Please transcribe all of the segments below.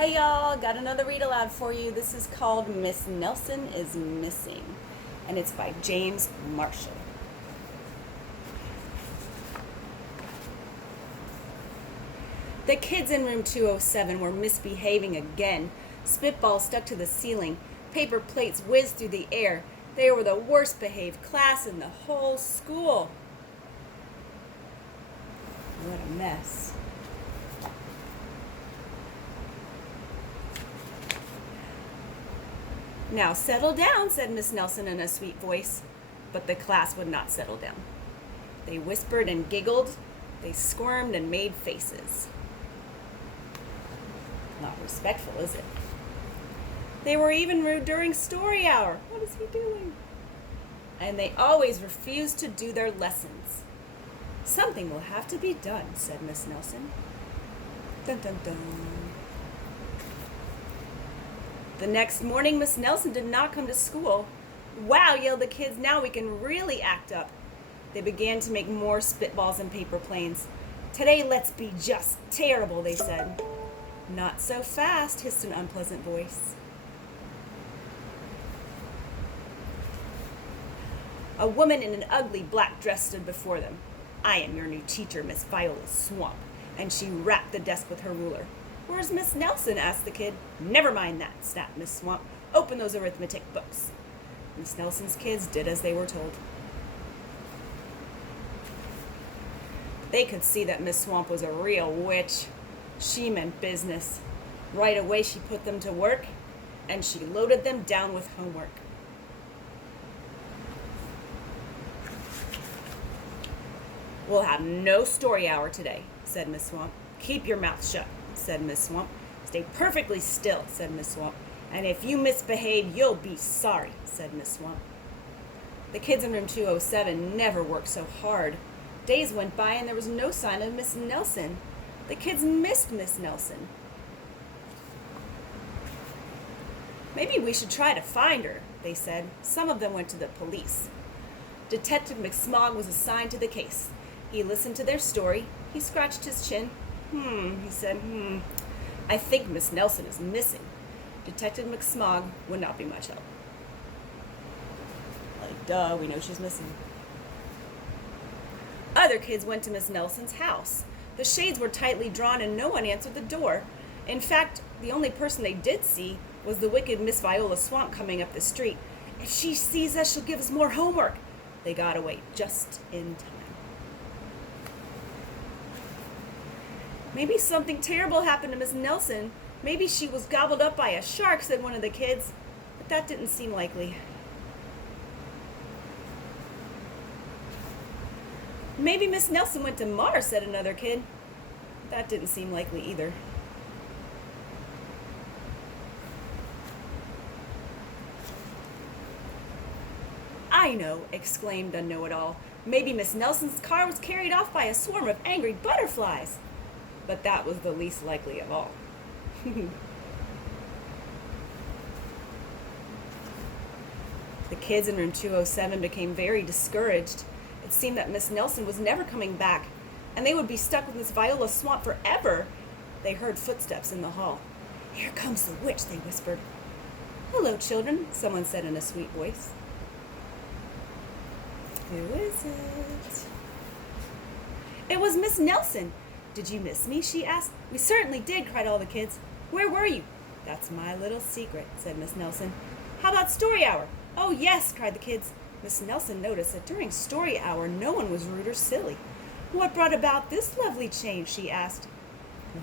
Hey y'all, got another read aloud for you. This is called Miss Nelson is Missing, and it's by James Marshall. The kids in room 207 were misbehaving again. Spitballs stuck to the ceiling. Paper plates whizzed through the air. They were the worst behaved class in the whole school. What a mess. Now settle down, said Miss Nelson in a sweet voice. But the class would not settle down. They whispered and giggled. They squirmed and made faces. Not respectful, is it? They were even rude during story hour. What is he doing? And they always refused to do their lessons. Something will have to be done, said Miss Nelson. Dun dun dun. The next morning, Miss Nelson did not come to school. Wow, yelled the kids, now we can really act up. They began to make more spitballs and paper planes. Today, let's be just terrible, they said. Not so fast, hissed an unpleasant voice. A woman in an ugly black dress stood before them. I am your new teacher, Miss Viola Swamp, and she rapped the desk with her ruler. Where's Miss Nelson? Asked the kid. Never mind that, snapped Miss Swamp. Open those arithmetic books. Miss Nelson's kids did as they were told. They could see that Miss Swamp was a real witch. She meant business. Right away she put them to work, and she loaded them down with homework. We'll have no story hour today, said Miss Swamp. Keep your mouth shut, said Miss Swamp. Stay perfectly still, said Miss Swamp. And if you misbehave, you'll be sorry, said Miss Swamp. The kids in room 207 never worked so hard. Days went by and there was no sign of Miss Nelson. The kids missed Miss Nelson. Maybe we should try to find her, they said. Some of them went to the police. Detective McSmog was assigned to the case. He listened to their story. He scratched his chin. He said, I think Miss Nelson is missing. Detective McSmog would not be much help. Like, duh, we know she's missing. Other kids went to Miss Nelson's house. The shades were tightly drawn and no one answered the door. In fact, the only person they did see was the wicked Miss Viola Swamp coming up the street. If she sees us, she'll give us more homework. They got away just in time. Maybe something terrible happened to Miss Nelson. Maybe she was gobbled up by a shark, said one of the kids. But that didn't seem likely. Maybe Miss Nelson went to Mars, said another kid. That didn't seem likely either. I know, exclaimed a know-it-all. Maybe Miss Nelson's car was carried off by a swarm of angry butterflies. But that was the least likely of all. The kids in room 207 became very discouraged. It seemed that Miss Nelson was never coming back, and they would be stuck with Miss Viola Swamp forever. They heard footsteps in the hall. Here comes the witch, they whispered. Hello, children, someone said in a sweet voice. Who is it? It was Miss Nelson. Did you miss me? She asked. We certainly did, cried all the kids. Where were you? That's my little secret, said Miss Nelson. How about story hour? Oh, yes, cried the kids. Miss Nelson noticed that during story hour, no one was rude or silly. What brought about this lovely change? She asked.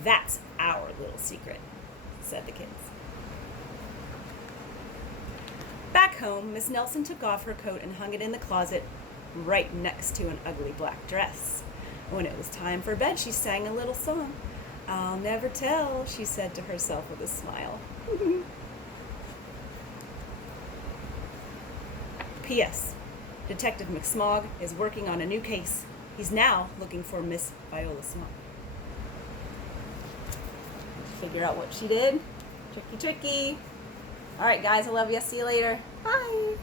That's our little secret, said the kids. Back home, Miss Nelson took off her coat and hung it in the closet right next to an ugly black dress. When it was time for bed, she sang a little song. I'll never tell, she said to herself with a smile. P.S. Detective McSmog is working on a new case. He's now looking for Miss Viola Swamp. Figure out what she did. Tricky, tricky. All right, guys, I love you. See you later. Bye.